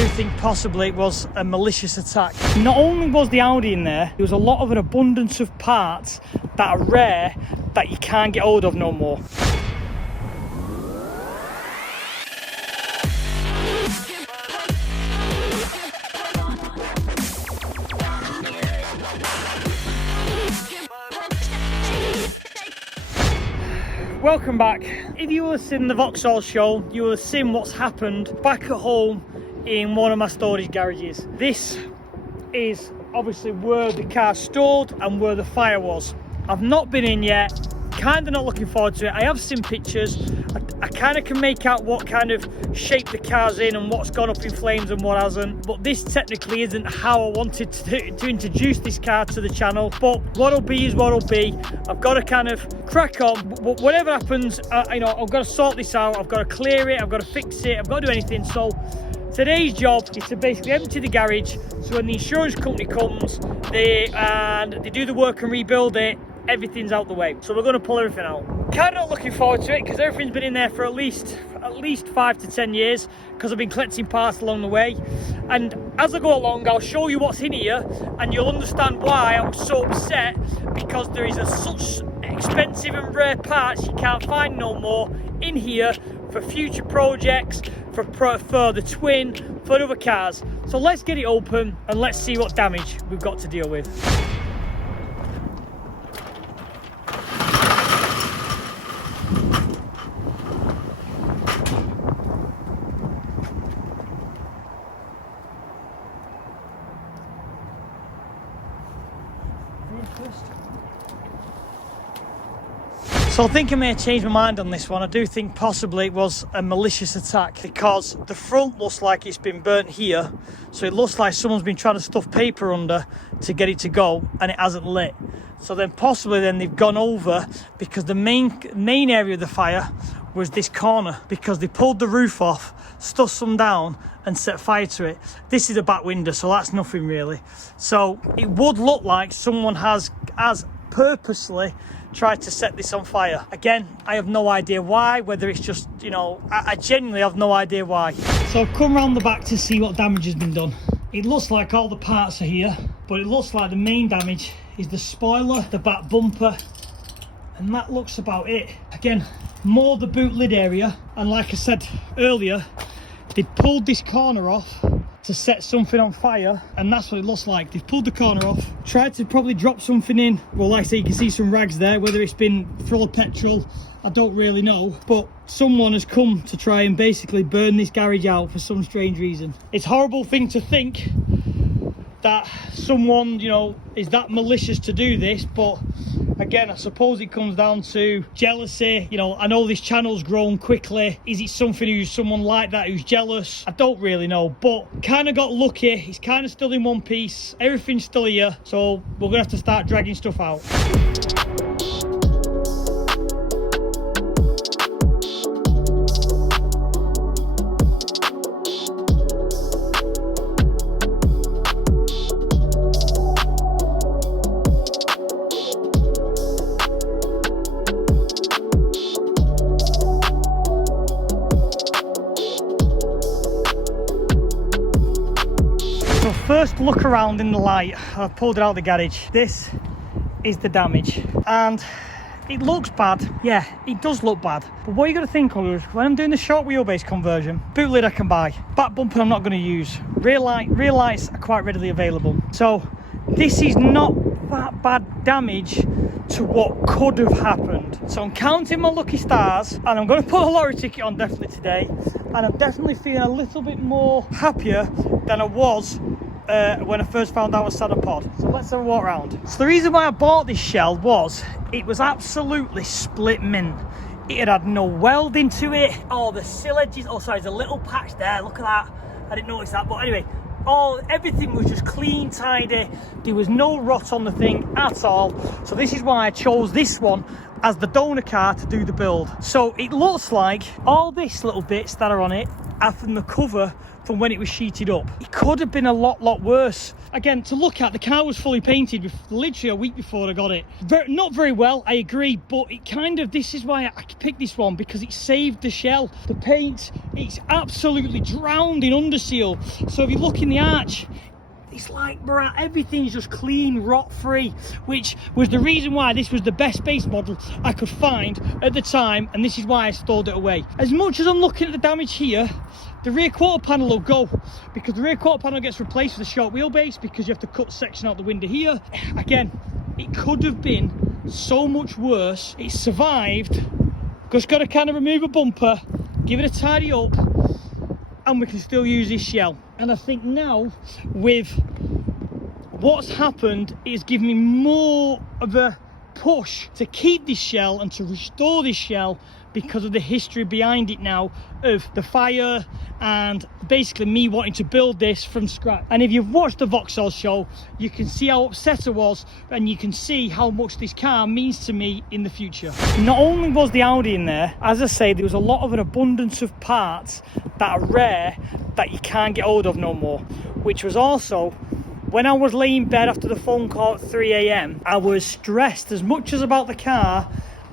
do think possibly it was a malicious attack. Not only was the Audi in there was a lot of an abundance of parts that are rare that you can't get hold of no more. Welcome back. If you will have seen the Vauxhall Show, you will have seen what's happened back at home in one of my storage garages. This is obviously where the car stored and where the fire was. I've not been in yet, kind of not looking forward to it. I have seen pictures. I kind of can make out what kind of shape the car's in and what's gone up in flames and what hasn't, but this technically isn't how I wanted to introduce this car to the channel. But what'll be is what'll be. I've got to kind of crack on. Whatever happens, I've got to sort this out. I've got to clear it, I've got to fix it, I've got to do anything. So today's job is to basically empty the garage, so when the insurance company comes, they do the work and rebuild it, everything's out the way. So we're going to pull everything out. Kind of not looking forward to it because everything's been in there for at least 5 to 10 years because I've been collecting parts along the way. And as I go along, I'll show you what's in here and you'll understand why I'm so upset, because there is such expensive and rare parts you can't find no more in here for future projects, for the twin, for other cars. So let's get it open and let's see what damage we've got to deal with. So I think I may have changed my mind on this one. I do think possibly it was a malicious attack because the front looks like it's been burnt here. So it looks like someone's been trying to stuff paper under to get it to go and it hasn't lit. So then possibly they've gone over, because the main area of the fire was this corner, because they pulled the roof off, stuffed some down and set fire to it. This is a back window, so that's nothing really. So it would look like someone has purposely tried to set this on fire. Again, I have no idea why, whether it's just, I genuinely have no idea why. So I've come around the back to see what damage has been done. It looks like all the parts are here, but it looks like the main damage is the spoiler, the back bumper, and that looks about it. Again, more the boot lid area, and like I said earlier, they pulled this corner off to set something on fire, and that's what it looks like. They've pulled the corner off, tried to probably drop something in. Well, like I say, you can see some rags there, whether it's been full of petrol, I don't really know, but someone has come to try and basically burn this garage out for some strange reason. It's a horrible thing to think that someone, is that malicious to do this, but again, I suppose it comes down to jealousy. I know this channel's grown quickly. Is it someone like that who's jealous? I don't really know, but kind of got lucky. It's kind of still in one piece. Everything's still here, so we're gonna have to start dragging stuff out. First look around in the light, I've pulled it out of the garage. This is the damage, and it looks bad. Yeah, it does look bad, but what you got to think of is when I'm doing the short wheelbase conversion, boot lid I can buy, back bumper I'm not going to use, rear lights are quite readily available. So this is not that bad damage to what could have happened. So I'm counting my lucky stars, and I'm going to put a lorry ticket on definitely today, and I'm definitely feeling a little bit more happier than I was when I first found out I was had a pod. So let's have a walk around. So the reason why I bought this shell was it was absolutely split mint. It had no welding to it. Oh, the sill edges, oh sorry, there's a little patch there, look at that. I didn't notice that, but anyway, everything was just clean, tidy. There was no rot on the thing at all. So this is why I chose this one as the donor car to do the build. So it looks like all these little bits that are on it are from the cover from when it was sheeted up. It could have been a lot worse. Again, to look at, the car was fully painted literally a week before I got it. Not very well, I agree, but it kind of, this is why I picked this one, because it saved the shell. The paint, it's absolutely drowned in underseal. So if you look in the arch, it's like everything's just clean, rot free, which was the reason why this was the best base model I could find at the time, and this is why I stored it away. As much as I'm looking at the damage here, the rear quarter panel will go, because the rear quarter panel gets replaced with a short wheelbase because you have to cut section out the window here. Again, it could have been so much worse. It survived. Just got to kind of remove a bumper, give it a tidy up, and we can still use this shell. And I think now with what's happened, it's given me more of a push to keep this shell and to restore this shell, because of the history behind it now of the fire and basically me wanting to build this from scratch. And if you've watched the Vauxhall Show, you can see how upset I was, and you can see how much this car means to me in the future. Not only was the Audi in there, as I say, there was a lot of an abundance of parts that are rare that you can't get hold of no more, which was also when I was laying in bed after the phone call at 3 a.m, I was stressed as much as about the car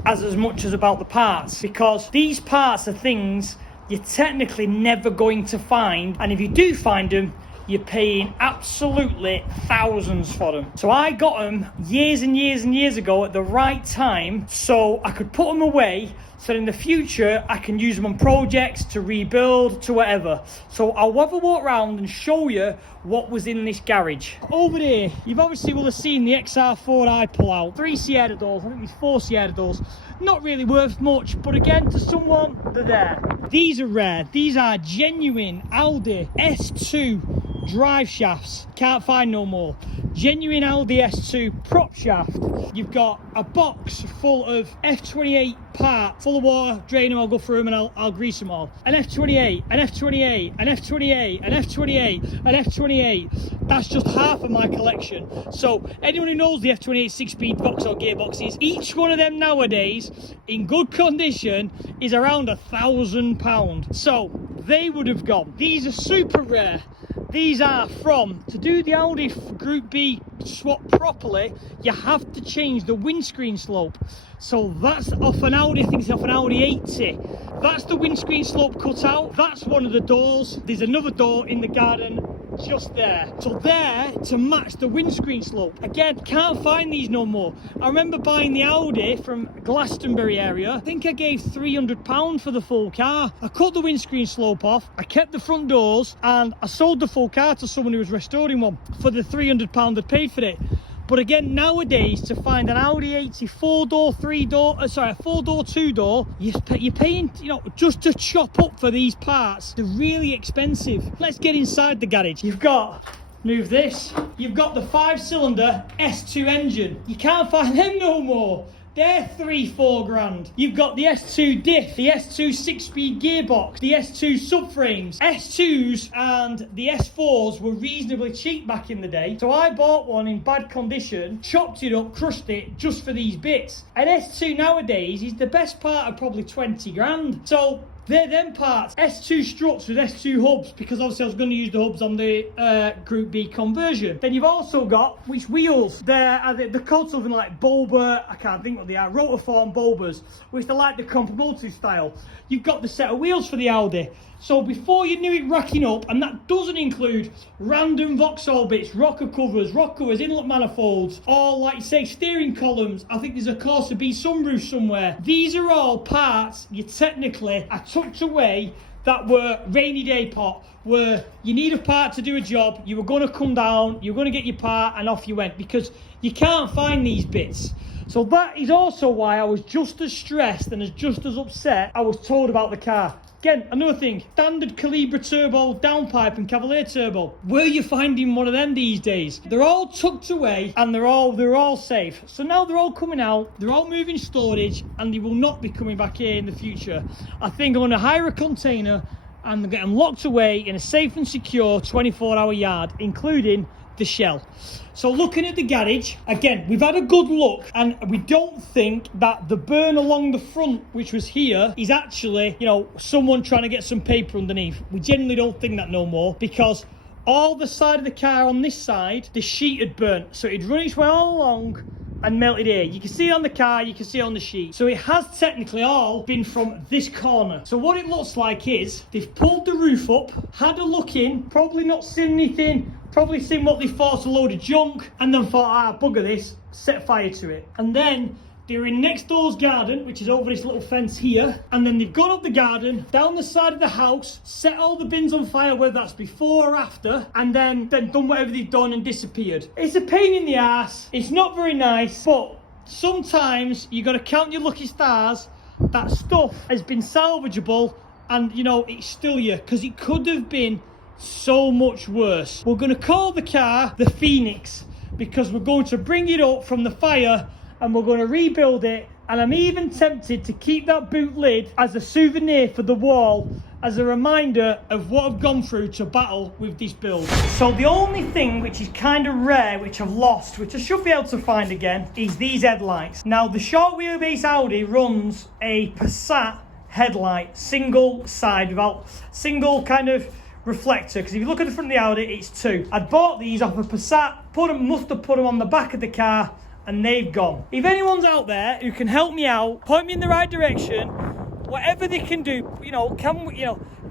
as much as about the parts, because these parts are things you're technically never going to find, and if you do find them, you're paying absolutely thousands for them. So I got them years and years and years ago at the right time, so I could put them away, so in the future I can use them on projects, to rebuild, to whatever. So I'll have a walk around and show you what was in this garage. Over there, you've obviously will have seen the XR4 I pull out. 3 Sierra doors, I think there's 4 Sierra doors. Not really worth much, but again, to someone, they're there. These are rare. These are genuine Audi S2 drive shafts. Can't find no more. Genuine Audi S2 prop shaft. You've got a box full of F28 parts, full of water, drain them, I'll go through them and I'll grease them all. An F28, an F28, an F28, an F28, an F28. That's just half of my collection. So anyone who knows the F28 6-speed Vauxhall gearboxes, each one of them nowadays in good condition is around £1,000. So they would have gone. These are super rare. These are from, to do the Audi Group B swap properly, you have to change the windscreen slope. So that's off an Audi, I think it's off an Audi 80. That's the windscreen slope cut out. That's one of the doors. There's another door in the garden just there. So there to match the windscreen slope. Again, can't find these no more. I remember buying the Audi from Glastonbury area. I think I gave £300 for the full car. I cut the windscreen slope off, I kept the front doors, and I sold the full car to someone who was restoring one for the £300 I'd paid for it. But again, nowadays, to find an Audi 80 4-door, 3-door, a 4-door, 2-door, you're paying, you know, just to chop up for these parts. They're really expensive. Let's get inside the garage. You've got, move this, you've got the 5-cylinder S2 engine. You can't find them no more. They're 3-4 grand. You've got the S2 diff, the S2 6-speed gearbox, the S2 subframes. S2s and the S4s were reasonably cheap back in the day. So I bought one in bad condition, chopped it up, crushed it just for these bits. An S2 nowadays is the best part of probably 20 grand. So they're them parts. S2 struts with S2 hubs, because obviously I was going to use the hubs on the Group B conversion. Then you've also got, which wheels? They're called something like Bulber, I can't think what they are, rotiform bulbers, which they're like the comp-multi style. You've got the set of wheels for the Audi. So before you knew it racking up, and that doesn't include random Vauxhall bits, rocker covers, inlet manifolds, or like you say, steering columns. I think there's a Corsa B sunroof somewhere. These are all parts you technically are tucked away that were rainy day pot, where you need a part to do a job, you were going to come down, you were going to get your part, and off you went, because you can't find these bits. So that is also why I was just as stressed and just as upset I was told about the car. Again, another thing, standard Calibra turbo, downpipe and Cavalier turbo. Where are you finding one of them these days? They're all tucked away and they're all safe. So now they're all coming out, they're all moving storage, and they will not be coming back here in the future. I think I'm going to hire a container and get them locked away in a safe and secure 24-hour yard, including the shell. So looking at the garage, again, we've had a good look, and we don't think that the burn along the front, which was here, is actually, you know, someone trying to get some paper underneath. We genuinely don't think that no more, because all the side of the car on this side, the sheet had burnt. So it'd run its way all along and melted here. You can see it on the car, you can see it on the sheet. So it has technically all been from this corner. So what it looks like is they've pulled the roof up, had a look in, probably not seen anything, probably seen what they thought's a load of junk, and then thought, bugger this, set fire to it. And then they're in next door's garden, which is over this little fence here, and then they've gone up the garden, down the side of the house, set all the bins on fire, whether that's before or after, and then done whatever they've done and disappeared. It's a pain in the ass, it's not very nice, but sometimes you got to count your lucky stars that stuff has been salvageable, and you know, it's still here, because it could have been so much worse. We're going to call the car the Phoenix, because we're going to bring it up from the fire and we're going to rebuild it, and I'm even tempted to keep that boot lid as a souvenir for the wall, as a reminder of what I've gone through to battle with this build. So the only thing which is kind of rare, which I've lost, which I should be able to find again, is these headlights. Now the short wheelbase Audi runs a Passat headlight, single side, without single kind of reflector, because if you look at the front of the Audi, it's two. I'd bought these off a Passat, must have put them on the back of the car, and they've gone. If anyone's out there who can help me out, point me in the right direction, whatever they can do,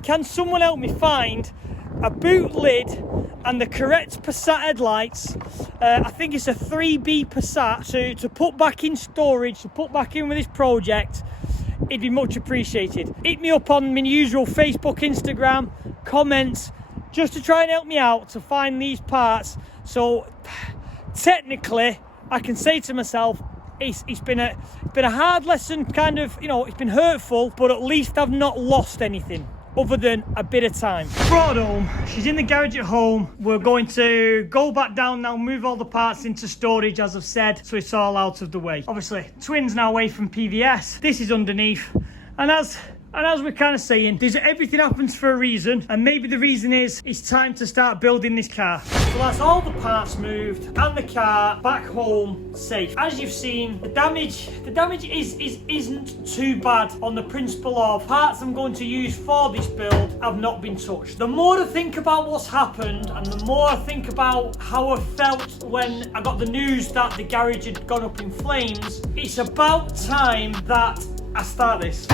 can someone help me find a boot lid and the correct Passat headlights? I think it's a 3B Passat to put back in storage, to put back in with this project. It'd be much appreciated. Hit me up on my usual Facebook, Instagram, comments, just to try and help me out to find these parts. So technically, I can say to myself, it's been a hard lesson, kind of, you know, it's been hurtful, but at least I've not lost anything other than a bit of time. Brought home, she's in the garage at home. We're going to go back down now, move all the parts into storage, as I've said, so it's all out of the way. Obviously, twins now away from PVS. This is underneath, and as we're kind of saying, everything happens for a reason, and maybe the reason is it's time to start building this car. So that's all the parts moved and the car back home safe. As you've seen, the damage isn't too bad on the principle of parts I'm going to use for this build have not been touched. The more I think about what's happened, and the more I think about how I felt when I got the news that the garage had gone up in flames, it's about time that I start this.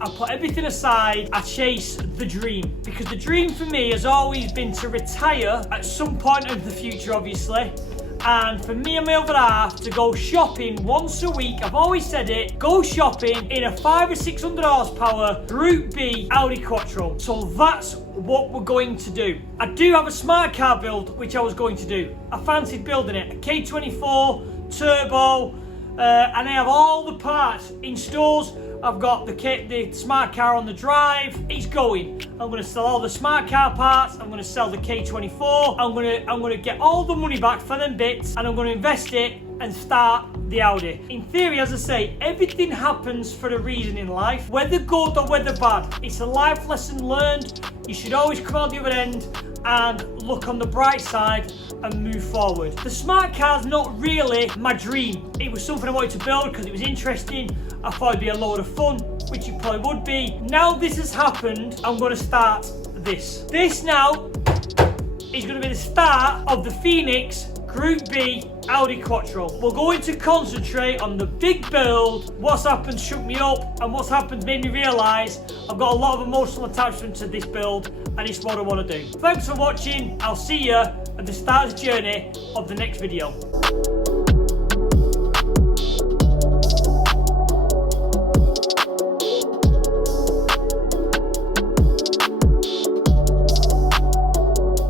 I put everything aside, I chase the dream. Because the dream for me has always been to retire at some point of the future, obviously. And for me and my other half to go shopping once a week, I've always said it, go shopping in a 500 or 600 horsepower Group B Audi Quattro. So that's what we're going to do. I do have a smart car build, which I was going to do. I fancied building it, a K24 turbo, and I have all the parts in stores. I've got the smart car on the drive. It's going. I'm going to sell all the smart car parts. I'm going to sell the K24. I'm going to get all the money back for them bits, and I'm going to invest it and start the Audi. In theory, as I say, everything happens for a reason in life, whether good or whether bad. It's a life lesson learned. You should always come out the other end and look on the bright side and move forward. The smart car's not really my dream. It was something I wanted to build because it was interesting. I thought it'd be a load of fun, which it probably would be. Now this has happened, I'm going to start this. This now is going to be the start of the Phoenix Group B Audi Quattro. We're going to concentrate on the big build. What's happened shook me up, and what's happened made me realise I've got a lot of emotional attachment to this build, and it's what I want to do. Thanks for watching. I'll see you at the start of the journey of the next video.